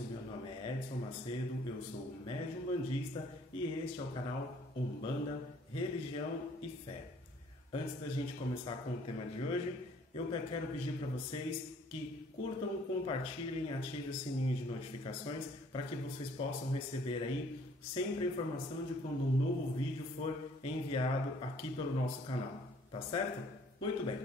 o meu nome é Edson Macedo, eu sou médium umbandista e este é o canal Umbanda, Religião e Fé. Antes da gente começar com o tema de hoje, eu quero pedir para vocês que curtam, compartilhem, ativem o sininho de notificações para que vocês possam receber aí sempre a informação de quando um novo vídeo for enviado aqui pelo nosso canal, tá certo? Muito bem,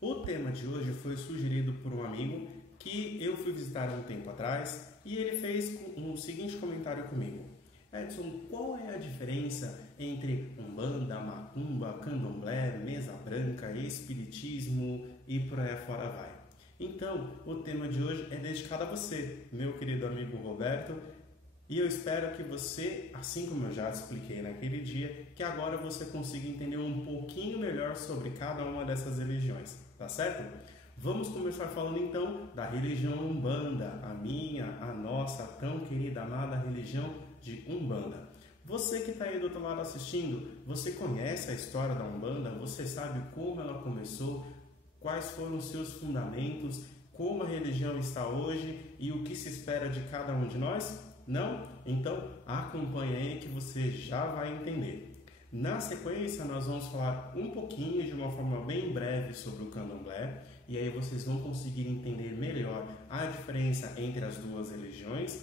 o tema de hoje foi sugerido por um amigo que eu fui visitar há um tempo atrás e ele fez um seguinte comentário comigo. Edson, qual é a diferença entre Umbanda, Macumba, Candomblé, Mesa Branca, Espiritismo e por aí fora vai? Então, o tema de hoje é dedicado a você, meu querido amigo Roberto, e eu espero que você, assim como eu já expliquei naquele dia, que agora você consiga entender um pouquinho melhor sobre cada uma dessas religiões, tá certo? Vamos começar falando então da religião Umbanda, a minha, a nossa tão querida, amada religião de Umbanda. Você que está aí do outro lado assistindo, você conhece a história da Umbanda? Você sabe como ela começou? Quais foram os seus fundamentos? Como a religião está hoje? E o que se espera de cada um de nós? Não? Então acompanhe aí que você já vai entender. Na sequência, nós vamos falar um pouquinho, de uma forma bem breve, sobre o Candomblé, e aí vocês vão conseguir entender melhor a diferença entre as duas religiões.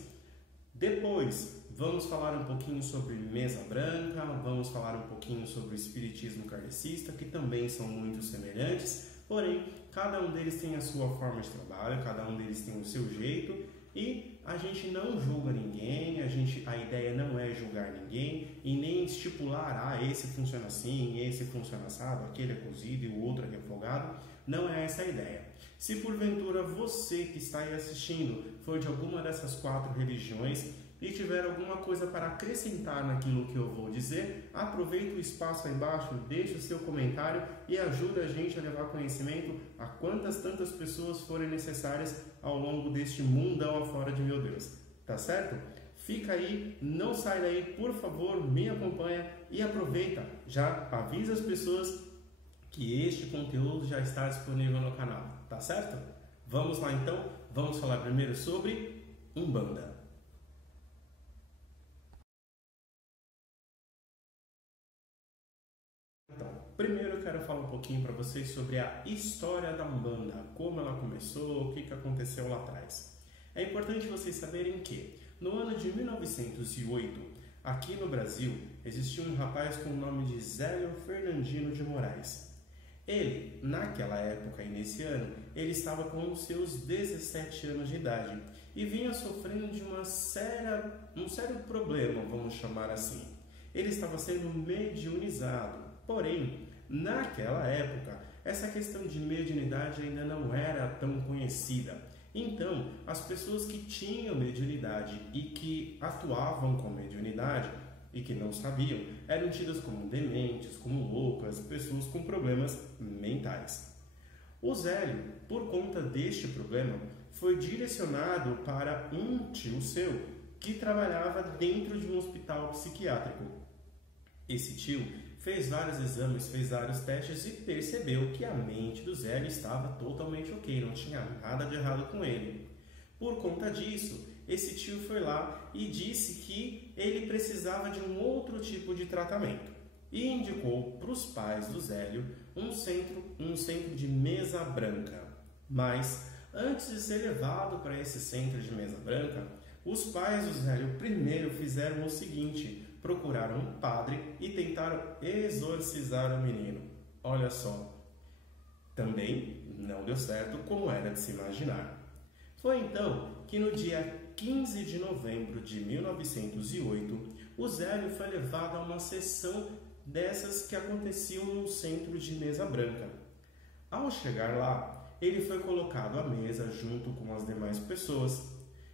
Depois, vamos falar um pouquinho sobre Mesa Branca, vamos falar um pouquinho sobre o Espiritismo kardecista, que também são muito semelhantes, porém, cada um deles tem a sua forma de trabalho, cada um deles tem o seu jeito, e a gente não julga ninguém, a ideia não é julgar ninguém e nem estipular, esse funciona assim, esse funciona assado, aquele é cozido e o outro é refogado. Não é essa a ideia. Se porventura você que está aí assistindo for de alguma dessas quatro religiões e tiver alguma coisa para acrescentar naquilo que eu vou dizer, aproveita o espaço aí embaixo, deixa o seu comentário e ajuda a gente a levar conhecimento a quantas tantas pessoas forem necessárias ao longo deste mundão afora de meu Deus. Tá certo? Fica aí, não sai daí, por favor, me acompanha e aproveita, já avisa as pessoas que este conteúdo já está disponível no canal, tá certo? Vamos lá então, vamos falar primeiro sobre Umbanda. Então, primeiro eu quero falar um pouquinho para vocês sobre a história da Umbanda, como ela começou, o que aconteceu lá atrás. É importante vocês saberem que, no ano de 1908, aqui no Brasil, existia um rapaz com o nome de Zélio Fernandino de Moraes. Ele, naquela época e nesse ano, ele estava com os seus 17 anos de idade e vinha sofrendo de um sério problema, vamos chamar assim. Ele estava sendo mediunizado, porém, naquela época, essa questão de mediunidade ainda não era tão conhecida. Então, as pessoas que tinham mediunidade e que atuavam com mediunidade e que não sabiam, eram tidas como dementes, como loucas, pessoas com problemas mentais. O Zélio, por conta deste problema, foi direcionado para um tio seu que trabalhava dentro de um hospital psiquiátrico. Esse tio fez vários exames, fez vários testes e percebeu que a mente do Zélio estava totalmente ok, não tinha nada de errado com ele. Por conta disso, esse tio foi lá e disse que ele precisava de um outro tipo de tratamento e indicou para os pais do Zélio um centro de Mesa Branca. Mas, antes de ser levado para esse centro de Mesa Branca, os pais do Zélio primeiro fizeram o seguinte: procuraram um padre e tentaram exorcizar o menino. Olha só, também não deu certo como era de se imaginar. Foi então que no dia 15 de novembro de 1908, o Zélio foi levado a uma sessão dessas que aconteciam no centro de Mesa Branca. Ao chegar lá, ele foi colocado à mesa junto com as demais pessoas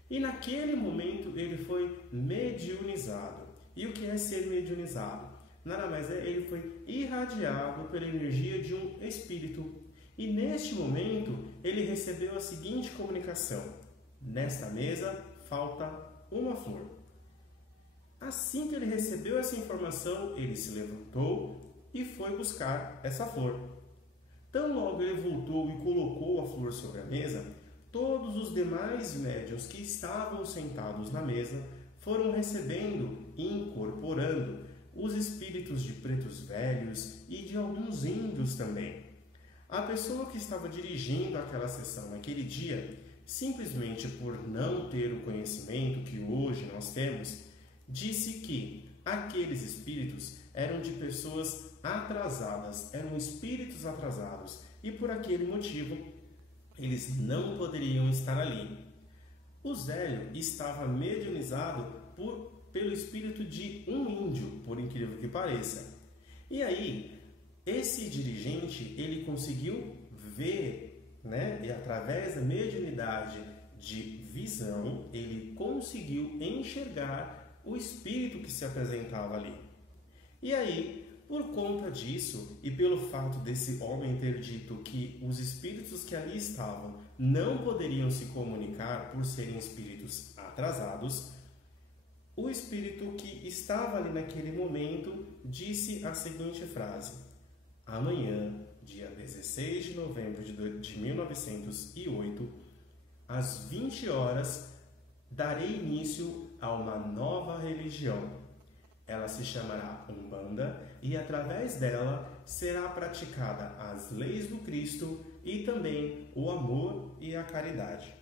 e naquele momento ele foi mediunizado. E o que é ser mediunizado? Nada mais é, ele foi irradiado pela energia de um espírito. E neste momento, ele recebeu a seguinte comunicação: nesta mesa falta uma flor. Assim que ele recebeu essa informação, ele se levantou e foi buscar essa flor. Tão logo ele voltou e colocou a flor sobre a mesa, todos os demais médiuns que estavam sentados na mesa foram recebendo e incorporando os espíritos de pretos velhos e de alguns índios também. A pessoa que estava dirigindo aquela sessão naquele dia, simplesmente por não ter o conhecimento que hoje nós temos, disse que aqueles espíritos eram de pessoas atrasadas, eram espíritos atrasados, e por aquele motivo eles não poderiam estar ali. O Zélio estava mediunizado pelo espírito de um índio, por incrível que pareça. E aí, esse dirigente, ele conseguiu ver, e através da mediunidade de visão, ele conseguiu enxergar o espírito que se apresentava ali. E aí, por conta disso e pelo fato desse homem ter dito que os espíritos que ali estavam não poderiam se comunicar por serem espíritos atrasados, o espírito que estava ali naquele momento disse a seguinte frase: amanhã, dia 16 de novembro de 1908, às 20 horas, darei início a uma nova religião. Ela se chamará Umbanda e, através dela, será praticada as leis do Cristo e também o amor e a caridade.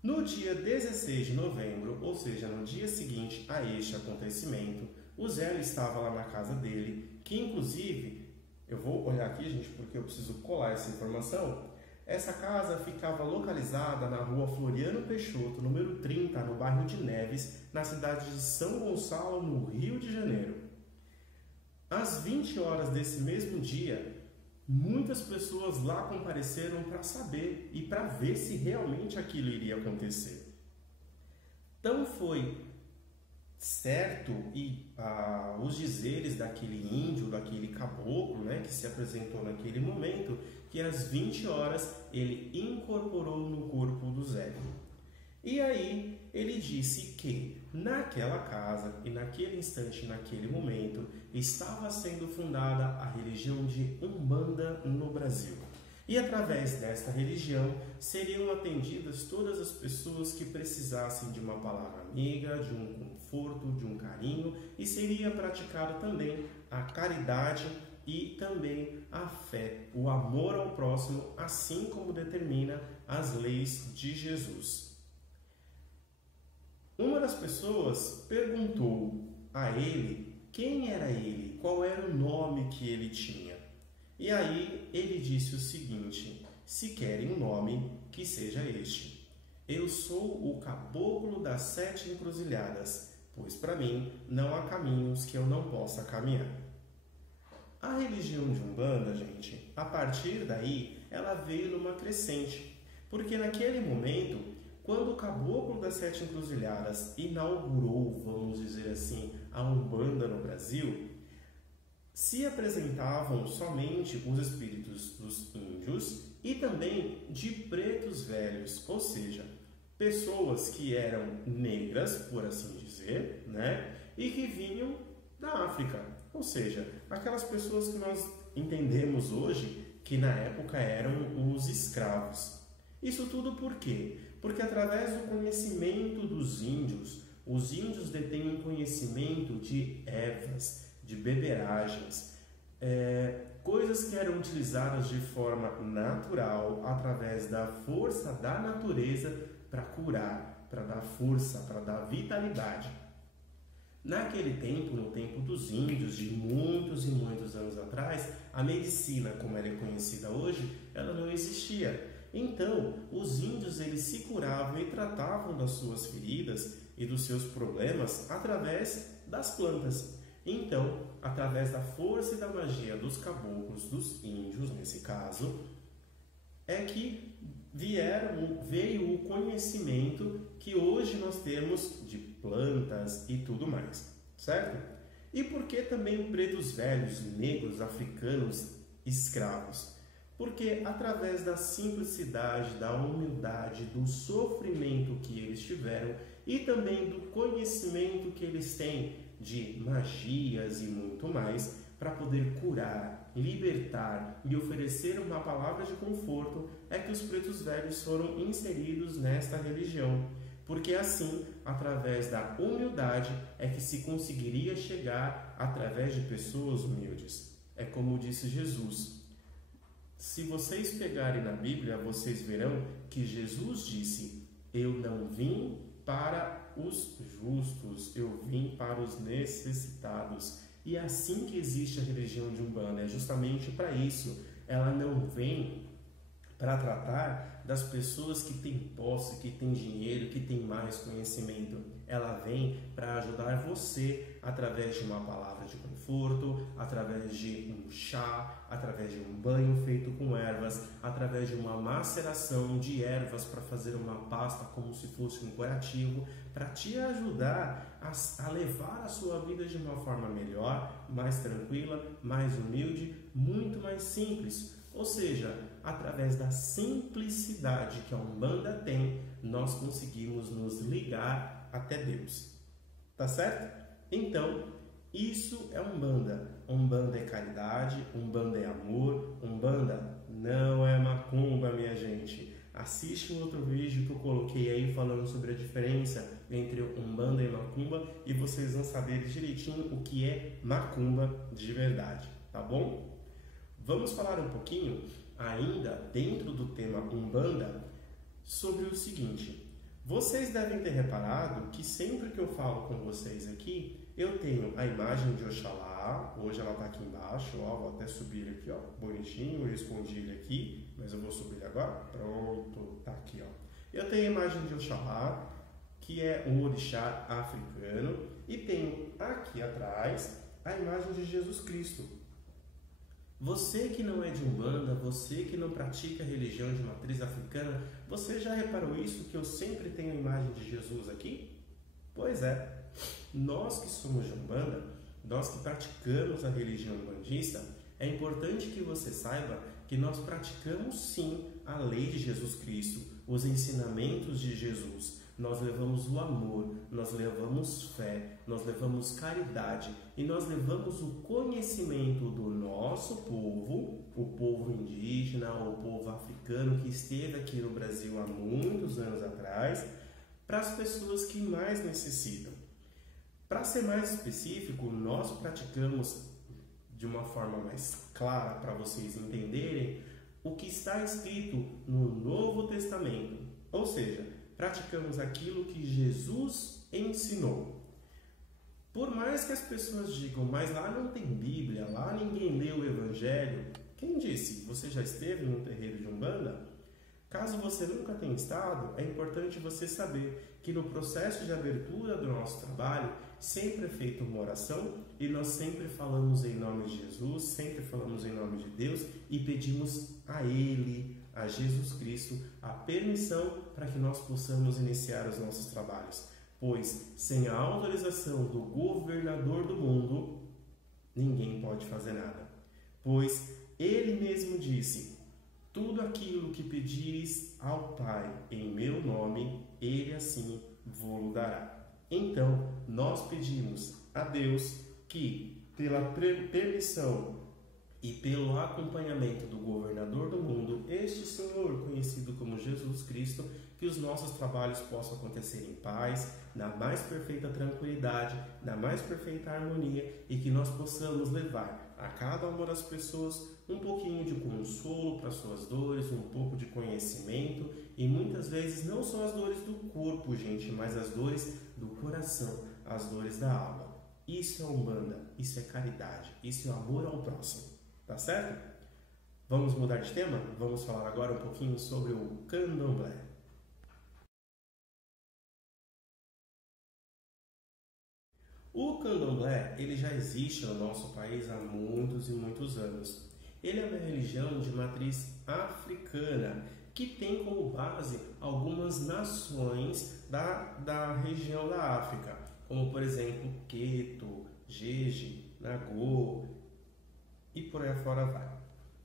No dia 16 de novembro, ou seja, no dia seguinte a este acontecimento, o Zélio estava lá na casa dele, que inclusive, eu vou olhar aqui, gente, porque eu preciso colar essa informação. Essa casa ficava localizada na rua Floriano Peixoto, número 30, no bairro de Neves, na cidade de São Gonçalo, no Rio de Janeiro. Às 20 horas desse mesmo dia, muitas pessoas lá compareceram para saber e para ver se realmente aquilo iria acontecer. Então foi certo e os dizeres daquele índio, daquele caboclo, que se apresentou naquele momento, que às 20 horas ele incorporou no corpo do Zélio. E aí ele disse que naquela casa e naquele instante, naquele momento, estava sendo fundada a religião de Umbanda no Brasil. E através desta religião seriam atendidas todas as pessoas que precisassem de uma palavra amiga, de um conforto, de um carinho, e seria praticada também a caridade e também a fé, o amor ao próximo, assim como determina as leis de Jesus. Uma das pessoas perguntou a ele quem era ele, qual era o nome que ele tinha. E aí ele disse o seguinte: se querem um nome, que seja este. Eu sou o caboclo das 7 encruzilhadas, pois para mim não há caminhos que eu não possa caminhar. A religião de Umbanda, gente, a partir daí, ela veio numa crescente, porque naquele momento, quando o caboclo das 7 encruzilhadas inaugurou, vamos dizer assim, a Umbanda no Brasil, se apresentavam somente os espíritos dos índios e também de pretos velhos, ou seja, pessoas que eram negras, por assim dizer, e que vinham da África, ou seja, aquelas pessoas que nós entendemos hoje que na época eram os escravos. Isso tudo por quê? Porque através do conhecimento dos índios, os índios detêm um conhecimento de ervas, de beberagens, coisas que eram utilizadas de forma natural, através da força da natureza para curar, para dar força, para dar vitalidade. Naquele tempo, no tempo dos índios, de muitos e muitos anos atrás, a medicina, como ela é conhecida hoje, ela não existia. Então, os índios eles se curavam e tratavam das suas feridas e dos seus problemas através das plantas. Então, através da força e da magia dos caboclos, dos índios, nesse caso, é que veio o conhecimento que hoje nós temos de plantas e tudo mais, certo? E por que também pretos velhos, negros, africanos, escravos? Porque através da simplicidade, da humildade, do sofrimento que eles tiveram e também do conhecimento que eles têm de magias e muito mais, para poder curar, libertar e oferecer uma palavra de conforto é que os pretos velhos foram inseridos nesta religião. Porque assim, através da humildade, é que se conseguiria chegar através de pessoas humildes. É como disse Jesus. Se vocês pegarem na Bíblia, vocês verão que Jesus disse: eu não vim para os justos, eu vim para os necessitados. E é assim que existe a religião de Umbanda, é justamente para isso. Ela não vem para tratar das pessoas que têm posse, que têm dinheiro, que têm mais conhecimento. Ela vem para ajudar você através de uma palavra de conforto, através de um chá, através de um banho feito com ervas, através de uma maceração de ervas para fazer uma pasta como se fosse um curativo, para te ajudar a levar a sua vida de uma forma melhor, mais tranquila, mais humilde, muito mais simples. Ou seja, através da simplicidade que a Umbanda tem, nós conseguimos nos ligar até Deus. Tá certo? Então, isso é Umbanda. Umbanda é caridade, Umbanda é amor, Umbanda não é macumba, minha gente. Assiste um outro vídeo que eu coloquei aí falando sobre a diferença entre Umbanda e macumba e vocês vão saber direitinho o que é macumba de verdade, tá bom? Vamos falar um pouquinho, ainda dentro do tema Umbanda, sobre o seguinte. Vocês devem ter reparado que sempre que eu falo com vocês aqui, eu tenho a imagem de Oxalá. Hoje ela está aqui embaixo, ó, vou até subir aqui, ó, bonitinho, eu escondi ele aqui, mas eu vou subir agora. Pronto, tá aqui, ó. Eu tenho a imagem de Oxalá, que é um orixá africano, e tenho aqui atrás a imagem de Jesus Cristo. Você que não é de Umbanda, você que não pratica a religião de matriz africana, você já reparou isso, que eu sempre tenho a imagem de Jesus aqui? Pois é, nós que somos de Umbanda, nós que praticamos a religião umbandista, é importante que você saiba que nós praticamos sim a lei de Jesus Cristo, os ensinamentos de Jesus. Nós levamos o amor, nós levamos fé, nós levamos caridade e nós levamos o conhecimento do nosso povo, o povo indígena, o povo africano que esteve aqui no Brasil há muitos anos atrás, para as pessoas que mais necessitam. Para ser mais específico, nós praticamos de uma forma mais clara para vocês entenderem o que está escrito no Novo Testamento, ou seja, praticamos aquilo que Jesus ensinou. Por mais que as pessoas digam, mas lá não tem Bíblia, lá ninguém lê o Evangelho. Quem disse? Você já esteve num terreiro de Umbanda? Caso você nunca tenha estado, é importante você saber que no processo de abertura do nosso trabalho, sempre é feita uma oração e nós sempre falamos em nome de Jesus, sempre falamos em nome de Deus e pedimos a Ele, a Jesus Cristo, a permissão para que nós possamos iniciar os nossos trabalhos. Pois, sem a autorização do governador do mundo, ninguém pode fazer nada. Pois, Ele mesmo disse, tudo aquilo que pedires ao Pai em meu nome, Ele assim vos dará. Então, nós pedimos a Deus que, pela permissão e pelo acompanhamento do governador do mundo, este Senhor, conhecido como Jesus Cristo, que os nossos trabalhos possam acontecer em paz, na mais perfeita tranquilidade, na mais perfeita harmonia e que nós possamos levar a cada uma das pessoas um pouquinho de consolo para suas dores, um pouco de conhecimento e muitas vezes não só as dores do corpo, gente, mas as dores do coração, as dores da alma. Isso é Umbanda, isso é caridade, isso é amor ao próximo. Tá certo? Vamos mudar de tema? Vamos falar agora um pouquinho sobre o Candomblé. O Candomblé, ele já existe no nosso país há muitos e muitos anos. Ele é uma religião de matriz africana, que tem como base algumas nações da região da África, como por exemplo Queto, Jeje, Nagô, e por aí fora vai.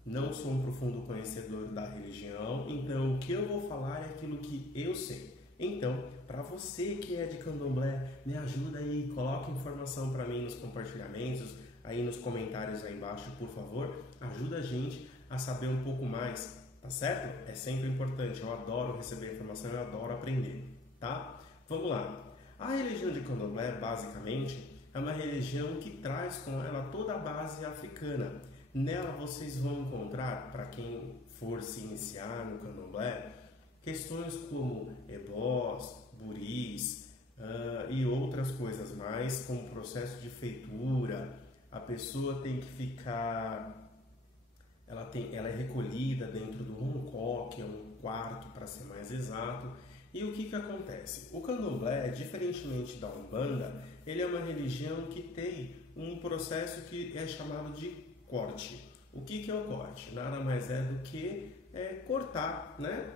Não sou um profundo conhecedor da religião, então o que eu vou falar é aquilo que eu sei. Então, para você que é de Candomblé, me ajuda aí, coloque informação para mim nos compartilhamentos, aí nos comentários aí embaixo, por favor. Ajuda a gente a saber um pouco mais, tá certo? É sempre importante, eu adoro receber informação, eu adoro aprender, tá? Vamos lá. A religião de Candomblé, basicamente, é uma religião que traz com ela toda a base africana. Nela vocês vão encontrar, para quem for se iniciar no Candomblé, questões como ebós, buris e outras coisas mais, como processo de feitura. A pessoa tem que ficar, ela é recolhida dentro do roncó, que é um quarto para ser mais exato. E o que acontece? O Candomblé, diferentemente da Umbanda, ele é uma religião que tem um processo que é chamado de corte. O que é o corte? Nada mais é do que cortar, né,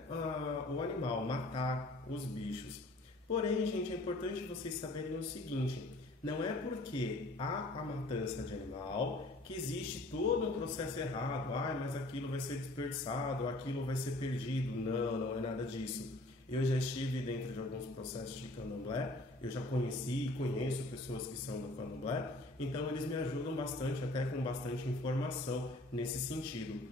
o animal, matar os bichos. Porém, gente, é importante vocês saberem o seguinte: não é porque há a matança de animal que existe todo um processo errado. Mas aquilo vai ser desperdiçado, aquilo vai ser perdido. Não, não é nada disso. Eu já estive dentro de alguns processos de Candomblé, eu já conheci e conheço pessoas que são do Candomblé, então eles me ajudam bastante, até com bastante informação nesse sentido.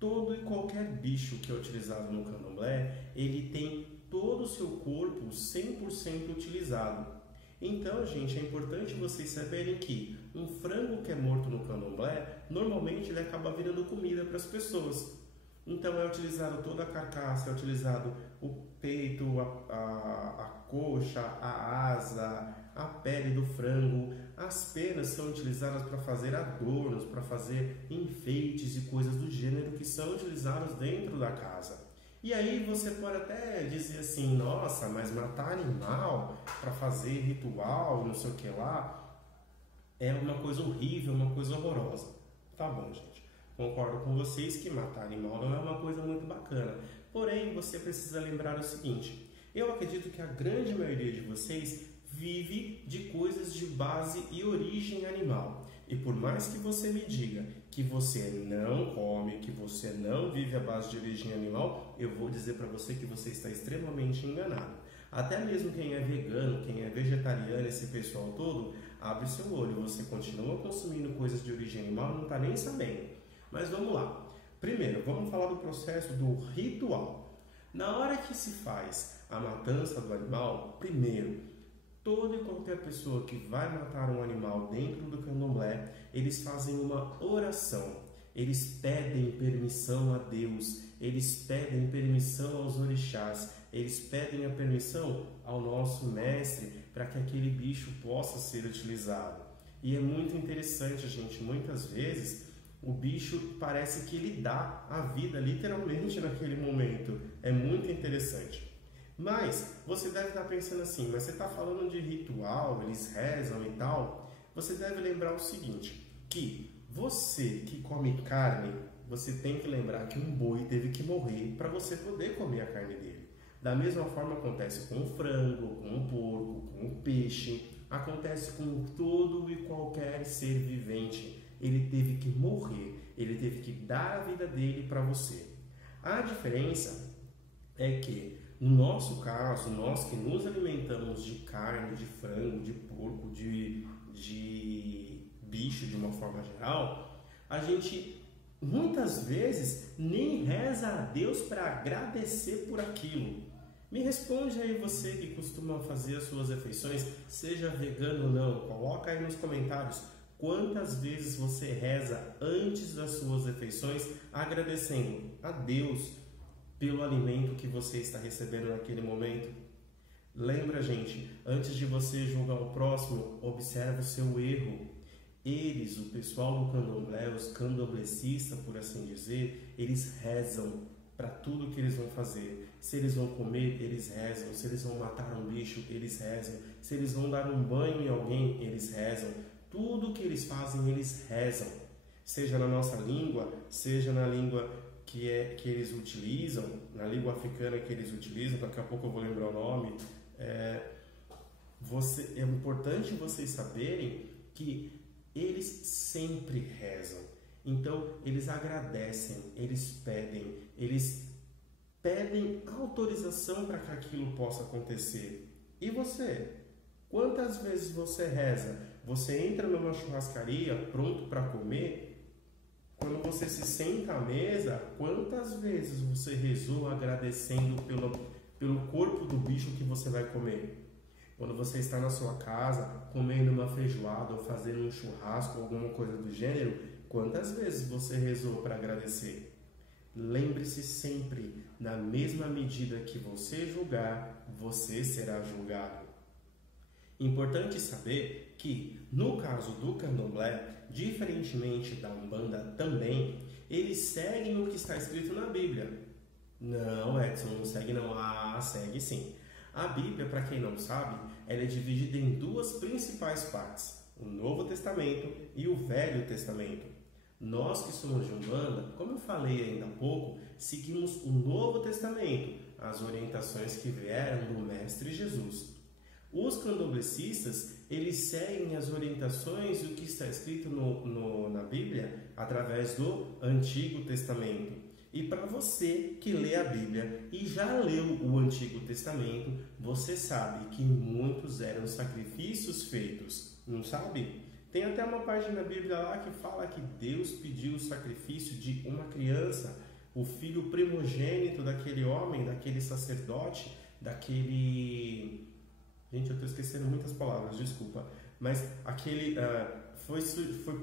Todo e qualquer bicho que é utilizado no Candomblé, ele tem todo o seu corpo 100% utilizado. Então, gente, é importante vocês saberem que um frango que é morto no Candomblé, normalmente ele acaba virando comida para as pessoas. Então é utilizado toda a carcaça, é utilizado o peito, a coxa, a asa, a pele do frango. As penas são utilizadas para fazer adornos, para fazer enfeites e coisas do gênero que são utilizados dentro da casa. E aí você pode até dizer assim: nossa, mas matar animal para fazer ritual, não sei o que lá, é uma coisa horrível, uma coisa horrorosa. Tá bom, gente. Concordo com vocês que matar animal não é uma coisa muito bacana. Porém, você precisa lembrar o seguinte: eu acredito que a grande maioria de vocês vive de coisas de base e origem animal. E por mais que você me diga que você não come, que você não vive à base de origem animal, eu vou dizer para você que você está extremamente enganado. Até mesmo quem é vegano, quem é vegetariano, esse pessoal todo, abre seu olho, você continua consumindo coisas de origem animal e não está nem sabendo. Mas vamos lá. Primeiro, vamos falar do processo do ritual. Na hora que se faz a matança do animal, primeiro, toda e qualquer pessoa que vai matar um animal dentro do Candomblé, eles fazem uma oração. Eles pedem permissão a Deus, eles pedem permissão aos orixás, eles pedem a permissão ao nosso mestre para que aquele bicho possa ser utilizado. E é muito interessante, gente, muitas vezes o bicho parece que ele dá a vida literalmente naquele momento. É muito interessante. Mas você deve estar pensando assim: mas você está falando de ritual, eles rezam e tal. Você deve lembrar o seguinte: que você que come carne, você tem que lembrar que um boi teve que morrer para você poder comer a carne dele. Da mesma forma acontece com o frango, com o porco, com o peixe, acontece com todo e qualquer ser vivente. Ele teve que morrer, ele teve que dar a vida dele para você. A diferença é que, no nosso caso, nós que nos alimentamos de carne, de frango, de porco, de bicho de uma forma geral, a gente muitas vezes nem reza a Deus para agradecer por aquilo. Me responde aí, você que costuma fazer as suas refeições, seja vegano ou não, coloca aí nos comentários. Quantas vezes você reza antes das suas refeições agradecendo a Deus pelo alimento que você está recebendo naquele momento? Lembra, gente, antes de você julgar o próximo, observe o seu erro. Eles, o pessoal do Candomblé, os candomblecistas, por assim dizer, eles rezam para tudo que eles vão fazer. Se eles vão comer, eles rezam. Se eles vão matar um bicho, eles rezam. Se eles vão dar um banho em alguém, eles rezam. Tudo que eles fazem, eles rezam. Seja na nossa língua, seja na língua que eles utilizam, na língua africana que eles utilizam, daqui a pouco eu vou lembrar o nome. É importante vocês saberem que eles sempre rezam. Então, eles agradecem, eles pedem autorização para que aquilo possa acontecer. E você? Quantas vezes você reza? Você entra numa churrascaria pronto para comer? Quando você se senta à mesa, quantas vezes você rezou agradecendo pelo corpo do bicho que você vai comer? Quando você está na sua casa comendo uma feijoada ou fazendo um churrasco ou alguma coisa do gênero, quantas vezes você rezou para agradecer? Lembre-se sempre, na mesma medida que você julgar, você será julgado. Importante saber que, no caso do candomblé, diferentemente da Umbanda também, eles seguem o que está escrito na Bíblia. Não, Edson, não segue não. Ah, segue sim. A Bíblia, para quem não sabe, ela é dividida em duas principais partes, o Novo Testamento e o Velho Testamento. Nós que somos de Umbanda, como eu falei ainda há pouco, seguimos o Novo Testamento, as orientações que vieram do Mestre Jesus. Os candomblecistas, eles seguem as orientações do que está escrito na Bíblia através do Antigo Testamento. E para você que lê a Bíblia e já leu o Antigo Testamento, você sabe que muitos eram sacrifícios feitos, não sabe? Tem até uma página na Bíblia lá que fala que Deus pediu o sacrifício de uma criança, o filho primogênito daquele homem, daquele sacerdote, daquele... Gente, eu estou esquecendo muitas palavras, desculpa. Mas aquele foi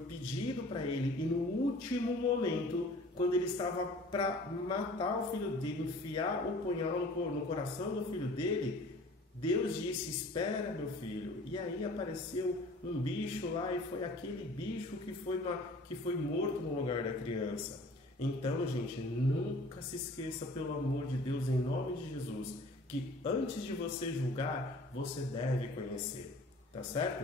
pedido para ele e no último momento, quando ele estava para matar o filho dele, enfiar o punhal no coração do filho dele, Deus disse: espera, meu filho. E aí apareceu um bicho lá e foi aquele bicho que foi morto no lugar da criança. Então, gente, nunca se esqueça, pelo amor de Deus, em nome de Jesus, que antes de você julgar, você deve conhecer, tá certo?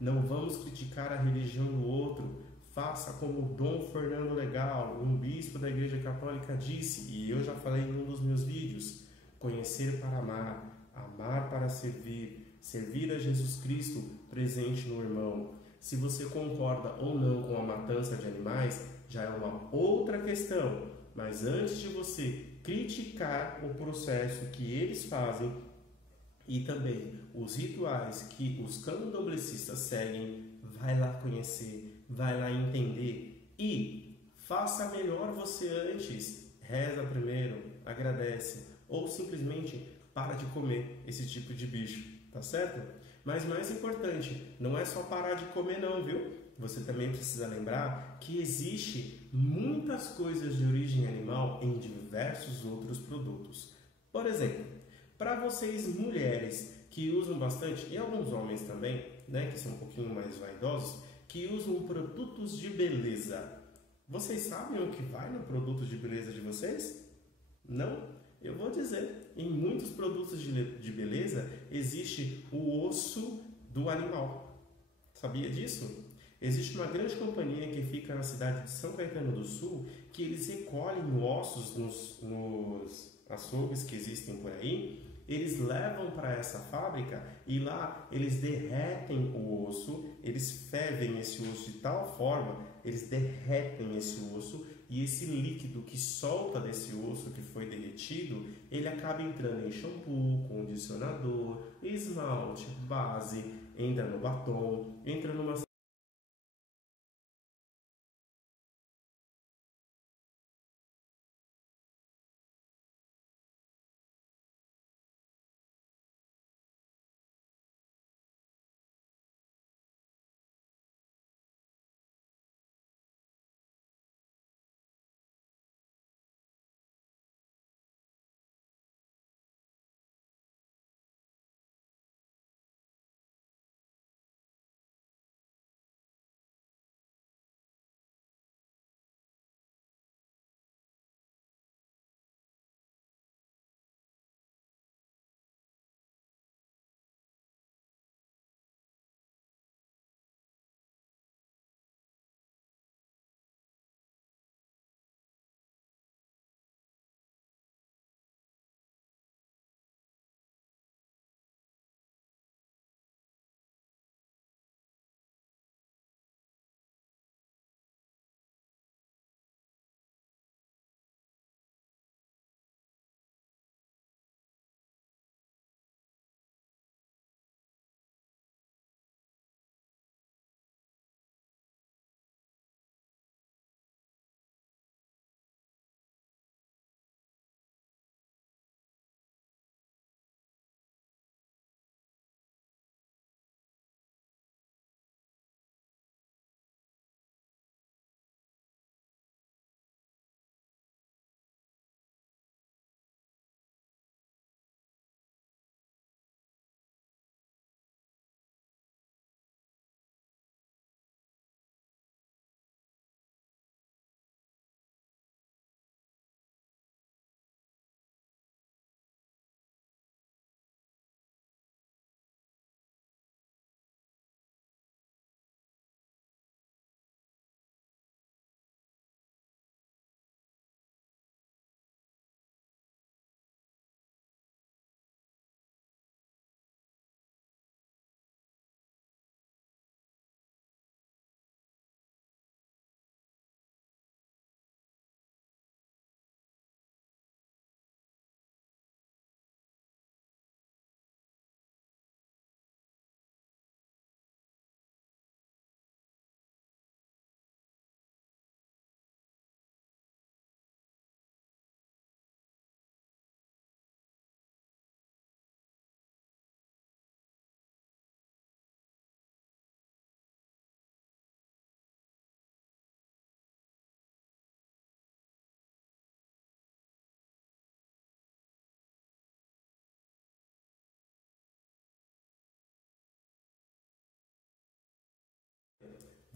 Não vamos criticar a religião do outro. Faça como Dom Fernando Legal, um bispo da Igreja Católica, disse, e eu já falei em um dos meus vídeos: conhecer para amar, amar para servir, servir a Jesus Cristo presente no irmão. Se você concorda ou não com a matança de animais, já é uma outra questão, mas antes de você criticar o processo que eles fazem e também os rituais que os candomblecistas seguem, vai lá conhecer, vai lá entender e faça melhor você antes. Reza primeiro, agradece ou simplesmente para de comer esse tipo de bicho, tá certo? Mas mais importante, não é só parar de comer não, viu? Você também precisa lembrar que existe muitas coisas de origem animal em diversos outros produtos. Por exemplo, para vocês mulheres que usam bastante, e alguns homens também, né, que são um pouquinho mais vaidosos, que usam produtos de beleza. Vocês sabem o que vai no produto de beleza de vocês? Não? Eu vou dizer, em muitos produtos de beleza existe o osso do animal. Sabia disso? Existe uma grande companhia que fica na cidade de São Caetano do Sul, que eles recolhem ossos nos açougues que existem por aí, eles levam para essa fábrica e lá eles derretem o osso, eles fervem esse osso de tal forma, eles derretem esse osso e esse líquido que solta desse osso que foi derretido, ele acaba entrando em shampoo, condicionador, esmalte, base, entra no batom, entra numa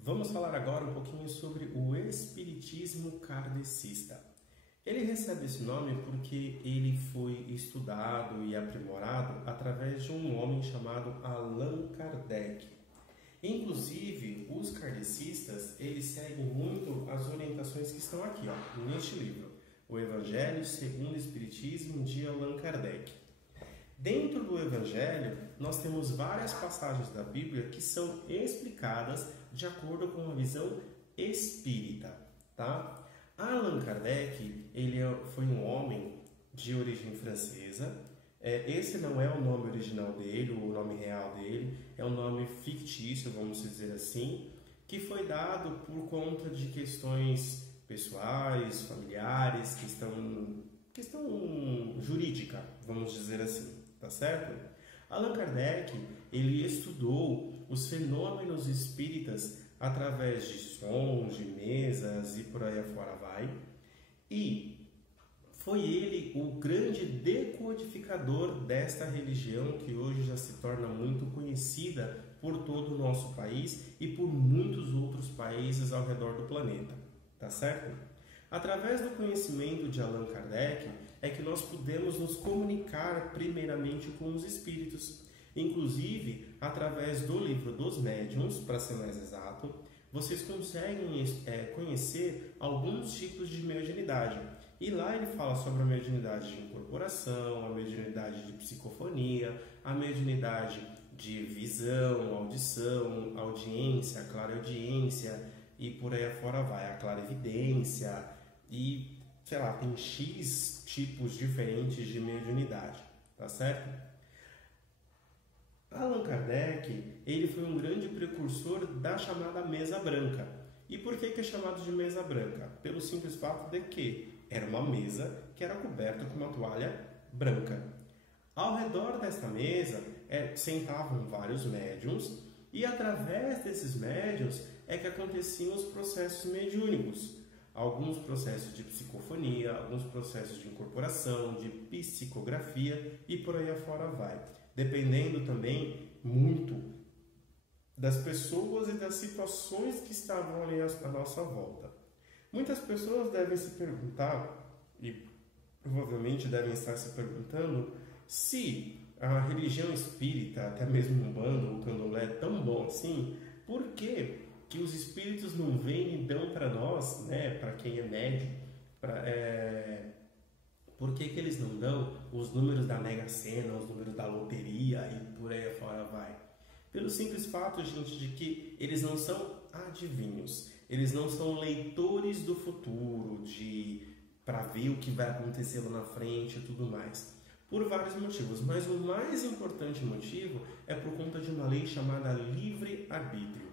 Vamos falar agora um pouquinho sobre o espiritismo kardecista. Ele recebe esse nome porque ele foi estudado e aprimorado através de um homem chamado Allan Kardec. Inclusive, os kardecistas, eles seguem muito as orientações que estão aqui, neste livro, O Evangelho segundo o Espiritismo, de Allan Kardec. Dentro do Evangelho, nós temos várias passagens da Bíblia que são explicadas de acordo com uma visão espírita, tá? Allan Kardec, ele foi um homem de origem francesa. Esse não é o nome original dele, o nome real dele, é um nome fictício, vamos dizer assim, que foi dado por conta de questões pessoais, familiares, questão jurídica, vamos dizer assim, tá certo? Allan Kardec, ele estudou os fenômenos espíritas através de sons, de mesas e por aí afora vai, e foi ele o grande decodificador desta religião que hoje já se torna muito conhecida por todo o nosso país e por muitos outros países ao redor do planeta, tá certo? Através do conhecimento de Allan Kardec é que nós podemos nos comunicar primeiramente com os espíritos. Inclusive, através do livro dos médiuns, para ser mais exato, vocês conseguem conhecer alguns tipos de mediunidade. E lá ele fala sobre a mediunidade de incorporação, a mediunidade de psicofonia, a mediunidade de visão, audição, audiência, clareaudiência e por aí afora vai, a clarividência e, sei lá, tem X tipos diferentes de mediunidade, tá certo? Allan Kardec, ele foi um grande precursor da chamada mesa branca. E por que é chamado de mesa branca? Pelo simples fato de que era uma mesa que era coberta com uma toalha branca. Ao redor desta mesa sentavam vários médiuns e através desses médiuns é que aconteciam os processos mediúnicos. Alguns processos de psicofonia, alguns processos de incorporação, de psicografia e por aí afora vai. Dependendo também muito das pessoas e das situações que estavam ali à nossa volta. Muitas pessoas devem se perguntar, e provavelmente devem estar se perguntando, se a religião espírita, até mesmo o Umbanda ou o Candomblé é tão bom assim, por que os espíritos não vêm e dão para nós, né, para quem é médium, por que eles não dão os números da Mega Sena, os números da loteria e por aí afora vai? Pelo simples fato, gente, de que eles não são adivinhos, eles não são leitores do futuro, para ver o que vai acontecer lá na frente e tudo mais. Por vários motivos, mas o mais importante motivo é por conta de uma lei chamada livre-arbítrio.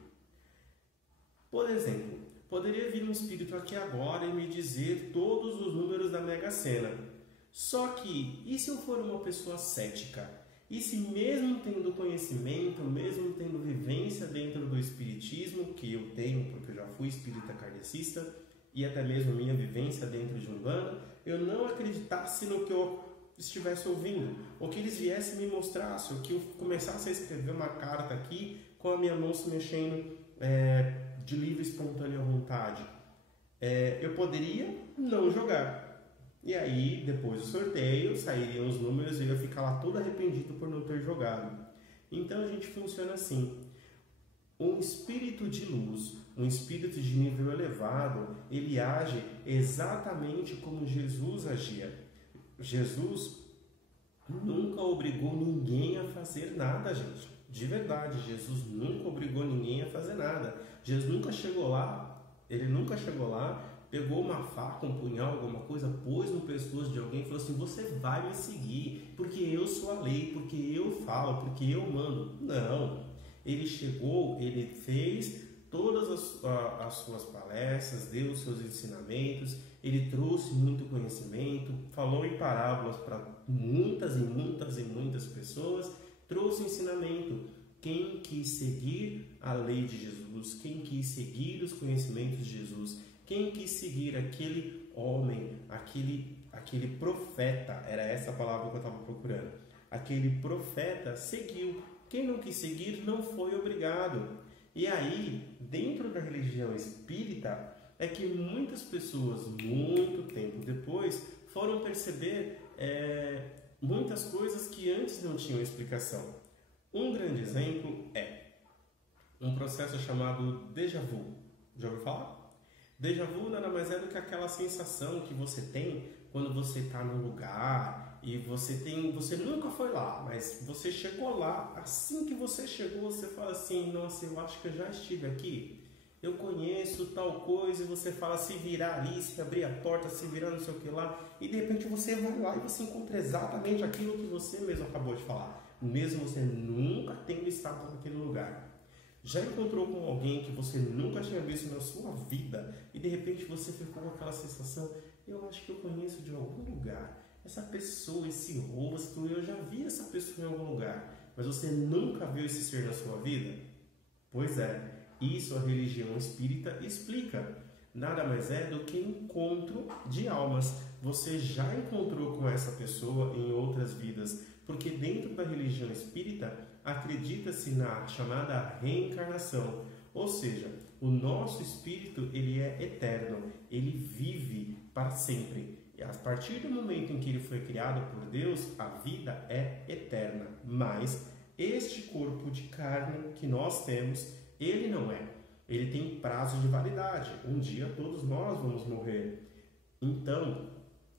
Por exemplo, poderia vir um espírito aqui agora e me dizer todos os números da Mega Sena. Só que, e se eu for uma pessoa cética? E se mesmo tendo conhecimento, mesmo tendo vivência dentro do espiritismo, que eu tenho, porque eu já fui espírita kardecista, e até mesmo minha vivência dentro de Umbanda, eu não acreditasse no que eu estivesse ouvindo, ou que eles viessem me mostrassem, ou que eu começasse a escrever uma carta aqui com a minha mão se mexendo de livre e espontânea vontade. Eu poderia não jogar. E aí, depois do sorteio, sairiam os números e eu ia ficar lá todo arrependido por não ter jogado. Então a gente funciona assim. Um espírito de luz, um espírito de nível elevado, ele age exatamente como Jesus agia. Jesus nunca obrigou ninguém a fazer nada, gente. De verdade, Jesus nunca obrigou ninguém a fazer nada. Jesus nunca chegou lá, pegou uma faca, um punhal, alguma coisa, pôs no pescoço de alguém e falou assim: você vai me seguir, porque eu sou a lei, porque eu falo, porque eu mando. Não. Ele chegou, ele fez todas as suas palestras, deu os seus ensinamentos, ele trouxe muito conhecimento, falou em parábolas para muitas e muitas e muitas pessoas, trouxe ensinamento. Quem quis seguir a lei de Jesus, quem quis seguir os conhecimentos de Jesus, quem quis seguir aquele homem, aquele profeta, era essa a palavra que eu estava procurando, aquele profeta seguiu. Quem não quis seguir não foi obrigado. E aí, dentro da religião espírita, é que muitas pessoas, muito tempo depois, foram perceber muitas coisas que antes não tinham explicação. Um grande exemplo é um processo chamado déjà vu. Já ouviu falar? Déjà vu nada mais é do que aquela sensação que você tem quando você está num lugar e você nunca foi lá, mas você chegou lá. Assim que você chegou, você fala assim: nossa, eu acho que eu já estive aqui. Eu conheço tal coisa, e você fala se virar ali, se abrir a porta, se virar não sei o que lá, e de repente você vai lá e você encontra exatamente aquilo que você mesmo acabou de falar, mesmo você nunca tendo estado naquele lugar. Já encontrou com alguém que você nunca tinha visto na sua vida e de repente você ficou com aquela sensação: eu acho que eu conheço de algum lugar, essa pessoa, esse rosto, eu já vi essa pessoa em algum lugar, mas você nunca viu esse ser na sua vida? Pois é. Isso a religião espírita explica. Nada mais é do que encontro de almas. Você já encontrou com essa pessoa em outras vidas, porque dentro da religião espírita acredita-se na chamada reencarnação. Ou seja, o nosso espírito ele é eterno, ele vive para sempre. E a partir do momento em que ele foi criado por Deus, a vida é eterna. Mas este corpo de carne que nós temos, ele não é. Ele tem prazo de validade. Um dia todos nós vamos morrer. Então,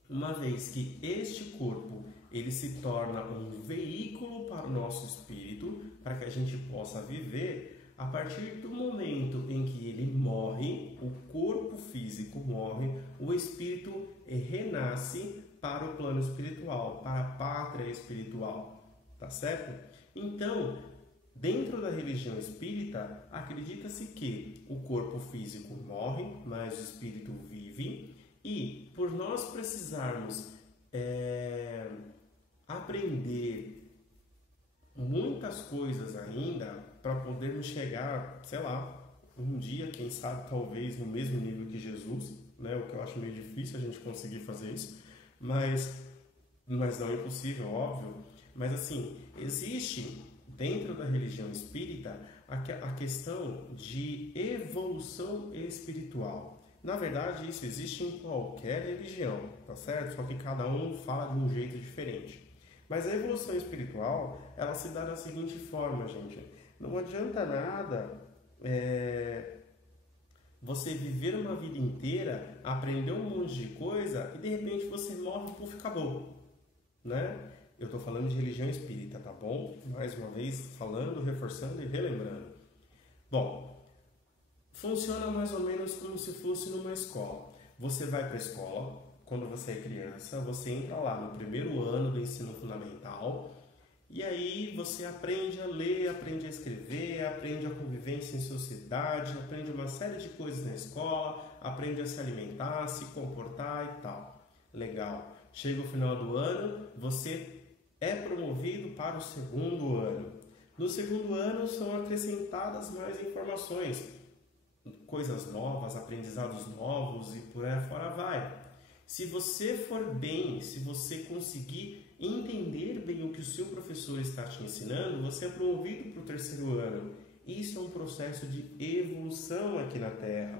uma vez que este corpo ele se torna um veículo para o nosso espírito, para que a gente possa viver, a partir do momento em que ele morre, o corpo físico morre, o espírito renasce para o plano espiritual, para a pátria espiritual. Tá certo? Então, dentro da religião espírita, acredita-se que o corpo físico morre, mas o espírito vive, e por nós precisarmos aprender muitas coisas ainda para podermos chegar, sei lá, um dia, quem sabe, talvez no mesmo nível que Jesus, né? O que eu acho meio difícil a gente conseguir fazer isso, mas não é impossível, óbvio. Mas assim, existe dentro da religião espírita a questão de evolução espiritual. Na verdade, isso existe em qualquer religião, tá certo? Só que cada um fala de um jeito diferente. Mas a evolução espiritual, ela se dá da seguinte forma, gente. Não adianta nada você viver uma vida inteira, aprender um monte de coisa e de repente você morre e puf, acabou, né? Eu estou falando de religião espírita, tá bom? Mais uma vez, falando, reforçando e relembrando. Bom, funciona mais ou menos como se fosse numa escola. Você vai para a escola, quando você é criança, você entra lá no primeiro ano do ensino fundamental e aí você aprende a ler, aprende a escrever, aprende a convivência em sociedade, aprende uma série de coisas na escola, aprende a se alimentar, se comportar e tal. Legal. Chega o final do ano, você é promovido para o segundo ano. No segundo ano são acrescentadas mais informações, coisas novas, aprendizados novos e por aí fora vai. Se você for bem, se você conseguir entender bem o que o seu professor está te ensinando, você é promovido para o terceiro ano. Isso é um processo de evolução aqui na Terra.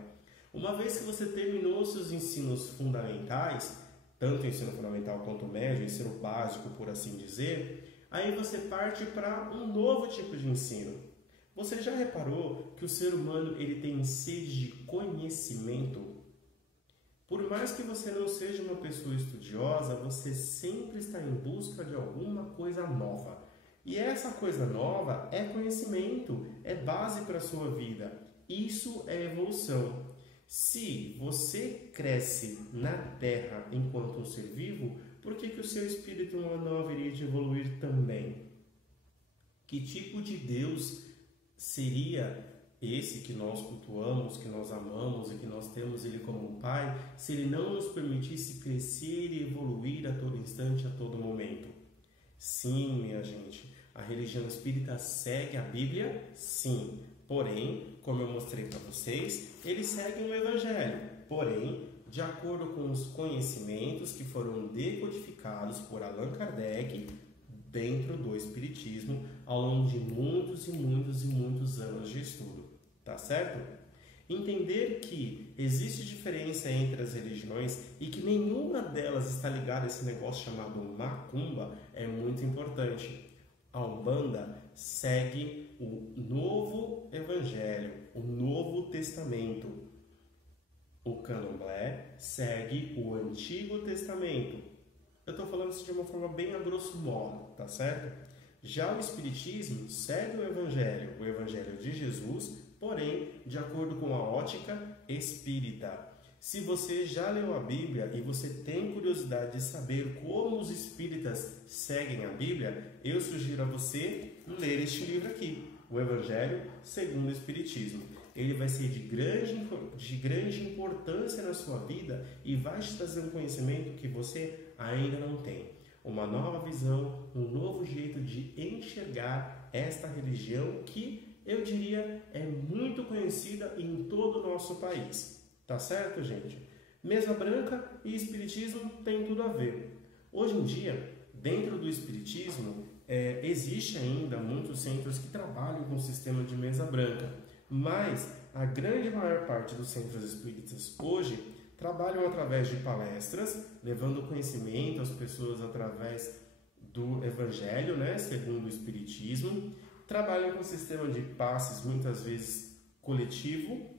Uma vez que você terminou seus ensinos fundamentais, tanto o ensino fundamental quanto o médio, o ensino básico, por assim dizer, aí você parte para um novo tipo de ensino. Você já reparou que o ser humano ele tem sede de conhecimento? Por mais que você não seja uma pessoa estudiosa, você sempre está em busca de alguma coisa nova. E essa coisa nova é conhecimento, é base para a sua vida. Isso é evolução. Se você cresce na Terra enquanto um ser vivo, por que o seu espírito não haveria de evoluir também? Que tipo de Deus seria esse que nós cultuamos, que nós amamos e que nós temos ele como um pai, se ele não nos permitisse crescer e evoluir a todo instante, a todo momento? Sim, minha gente, a religião espírita segue a Bíblia? Sim. Porém, como eu mostrei para vocês, eles seguem o Evangelho. Porém, de acordo com os conhecimentos que foram decodificados por Allan Kardec dentro do Espiritismo ao longo de muitos e muitos e muitos anos de estudo. tá certo? Entender que existe diferença entre as religiões e que nenhuma delas está ligada a esse negócio chamado macumba é muito importante. A Umbanda segue o Novo Evangelho, o Novo Testamento. O Candomblé segue o Antigo Testamento. Eu estou falando isso de uma forma bem a grosso modo, tá certo? Já o Espiritismo segue o Evangelho de Jesus, porém, de acordo com a ótica espírita. Se você já leu a Bíblia e você tem curiosidade de saber como os espíritas seguem a Bíblia, eu sugiro a você ler este livro aqui, o Evangelho segundo o Espiritismo. Ele vai ser de grande importância na sua vida e vai te trazer um conhecimento que você ainda não tem. Uma nova visão, um novo jeito de enxergar esta religião que, eu diria, é muito conhecida em todo o nosso país. Tá certo, gente? Mesa branca e espiritismo tem tudo a ver. Hoje em dia, dentro do espiritismo, existe ainda muitos centros que trabalham com o sistema de mesa branca, mas a grande maior parte dos centros espíritas hoje trabalham através de palestras, levando conhecimento às pessoas através do Evangelho, segundo o Espiritismo. Trabalham com o sistema de passes, muitas vezes coletivo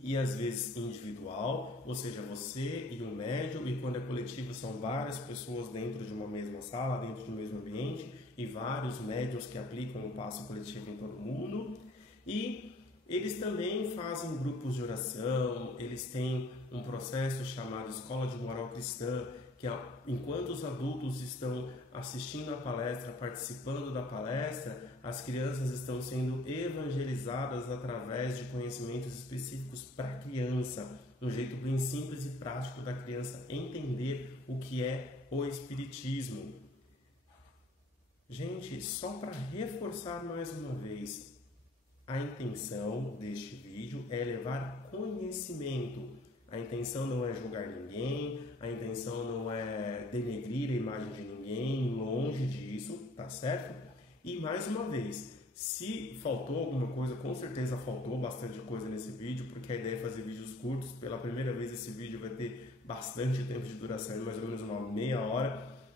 e às vezes individual, ou seja, você e um médium, e quando é coletivo são várias pessoas dentro de uma mesma sala, dentro de um mesmo ambiente, e vários médiums que aplicam o passe coletivo em todo mundo. E eles também fazem grupos de oração, eles têm um processo chamado Escola de Moral Cristã, que enquanto os adultos estão assistindo a palestra, participando da palestra, as crianças estão sendo evangelizadas através de conhecimentos específicos para a criança, um jeito bem simples e prático da criança entender o que é o Espiritismo. Gente, só para reforçar mais uma vez, a intenção deste vídeo é levar conhecimento. A intenção não é julgar ninguém, a intenção não é denegrir a imagem de ninguém, longe disso, tá certo? E mais uma vez, se faltou alguma coisa, com certeza faltou bastante coisa nesse vídeo, porque a ideia é fazer vídeos curtos. Pela primeira vez esse vídeo vai ter bastante tempo de duração, mais ou menos uma meia hora.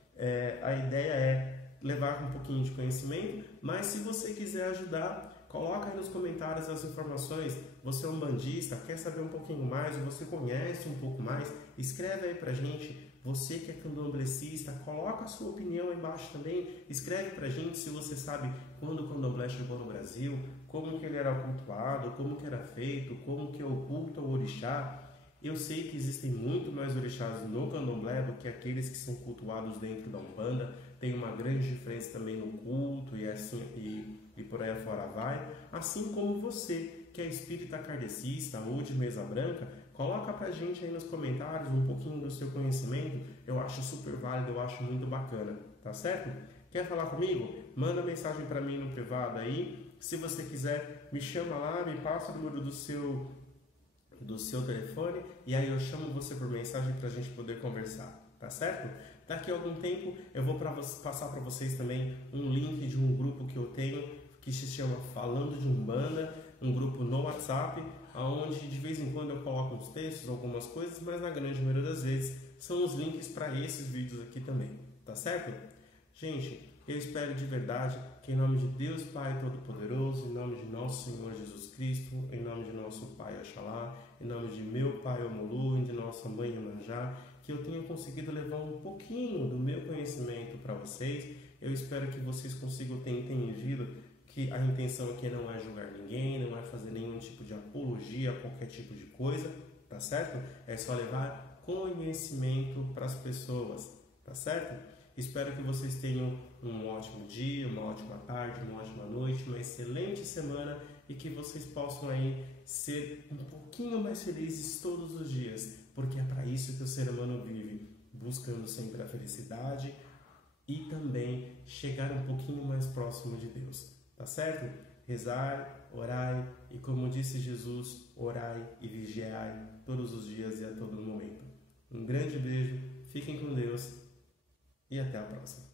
A ideia é levar um pouquinho de conhecimento, mas se você quiser ajudar, coloca aí nos comentários as informações. Você é um bandista, quer saber um pouquinho mais, ou você conhece um pouco mais, escreve aí pra gente. Você que é candomblecista, coloca a sua opinião aí embaixo também. Escreve pra gente se você sabe quando o candomblé chegou no Brasil, como que ele era cultuado, como que era feito, como que é o culto ao orixá. Eu sei que existem muito mais orixás no candomblé do que aqueles que são cultuados dentro da Umbanda. Tem uma grande diferença também no culto e assim e por aí afora vai. Assim como você, que é espírita kardecista ou de mesa branca, coloca pra gente aí nos comentários um pouquinho do seu conhecimento. Eu acho super válido, eu acho muito bacana, tá certo? Quer falar comigo? Manda mensagem pra mim no privado aí. Se você quiser, me chama lá, me passa o número do seu telefone e aí eu chamo você por mensagem pra gente poder conversar, tá certo? Daqui a algum tempo eu vou passar para vocês também um link de um grupo que eu tenho que se chama Falando de Umbanda, um grupo no WhatsApp, onde de vez em quando eu coloco uns textos, algumas coisas, mas na grande maioria das vezes são os links para esses vídeos aqui também, tá certo? Gente, eu espero de verdade que em nome de Deus Pai Todo-Poderoso, em nome de nosso Senhor Jesus Cristo, em nome de nosso Pai Oxalá, em nome de meu Pai Omulu e de nossa Mãe Iemanjá, que eu tenha conseguido levar um pouquinho do meu conhecimento para vocês. Eu espero que vocês consigam ter entendido que a intenção aqui não é julgar ninguém, não é fazer nenhum tipo de apologia a qualquer tipo de coisa, tá certo? É só levar conhecimento para as pessoas, tá certo? Espero que vocês tenham um ótimo dia, uma ótima tarde, uma ótima noite, uma excelente semana e que vocês possam aí ser um pouquinho mais felizes todos os dias, porque é para isso que o ser humano vive, buscando sempre a felicidade e também chegar um pouquinho mais próximo de Deus, tá certo? Rezai, orai e, como disse Jesus, orai e vigiai todos os dias e a todo momento. Um grande beijo, fiquem com Deus e até a próxima.